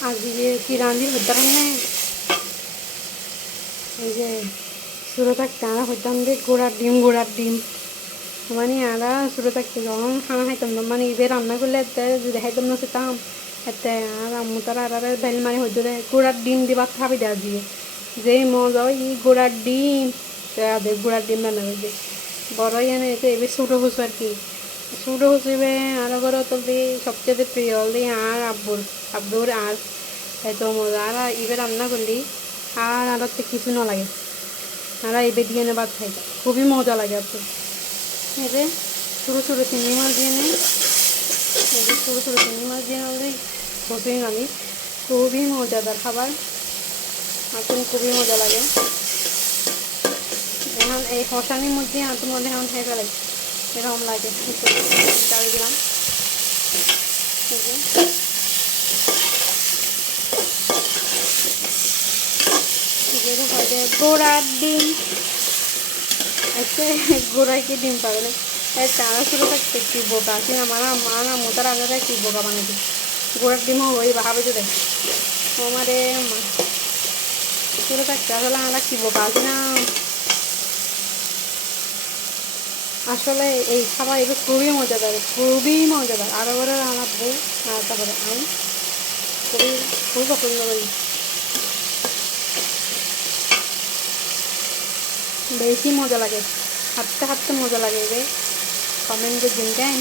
আজকে কি রাঁধি হইতাম না এই যে শুরু থাকতে আমরা হইতাম যে গোড়ার ডিম গোড়ার ডিম মানে আমরা শুরু থাকতে যখন খানা খাইতাম না মানে ইবে রান্না করলে এতে যদি খাইতাম না সেতাম এতে আর আম্মু তারা আর বেল মারি হইতো গোড়ার ডিম দিয়ে ভাত খাবি দেওয়া দিয়ে যে মজা এই গোড়ার ডিম গোড়ার ডিম রান্না করছে বড় এনে এতে এবার ছোটো হসু আর কি ছোটো হসিবে আর ঘরে তো সবচেয়ে প্রিয় হলে আর আব্বুর আব্বুর আর এত মজা। আর এবার রান্না করলি, আর আর কিছু না লাগে। আর এবার দিয়ে ভাত খাই খুবই মজা লাগে আপনি এতে ছোটো ছোটো চিংড়ি মাছ দিয়ে নে। এদের ছোটো ছোটো চিংড়ি মাছ দিয়ে নিলে বসে আমি খুবই মজাদার খাবার। এখন খুবই মজা লাগে। এখন এই হসানির মধ্যে মধ্যে এখন খেয়ে ফেলাই এরকম লাগে চালিয়ে দিলাম। গোড়ার ডিম। গোড়ায় কি ডিম পাবে না? চারা শুরু থাকতে কি বোকা। আছে না মোতার আগে কি বোকা বানাইছে। গোড়ার ডিম ওই বাহাবে তো দেখ শুরু থাকতে আসলে আমরা কি বোকা? আছি না আসলে এই খাবার এগুলো খুবই মজাদার খুবই মজাদার। আরও করে আমার বউ আর তারপরে আমি। খুবই খুবই পছন্দ করি। বেশি মজা লাগে, হাঁটতে হাঁটতে মজা লাগে রে। কমেন্টে দিন দেন।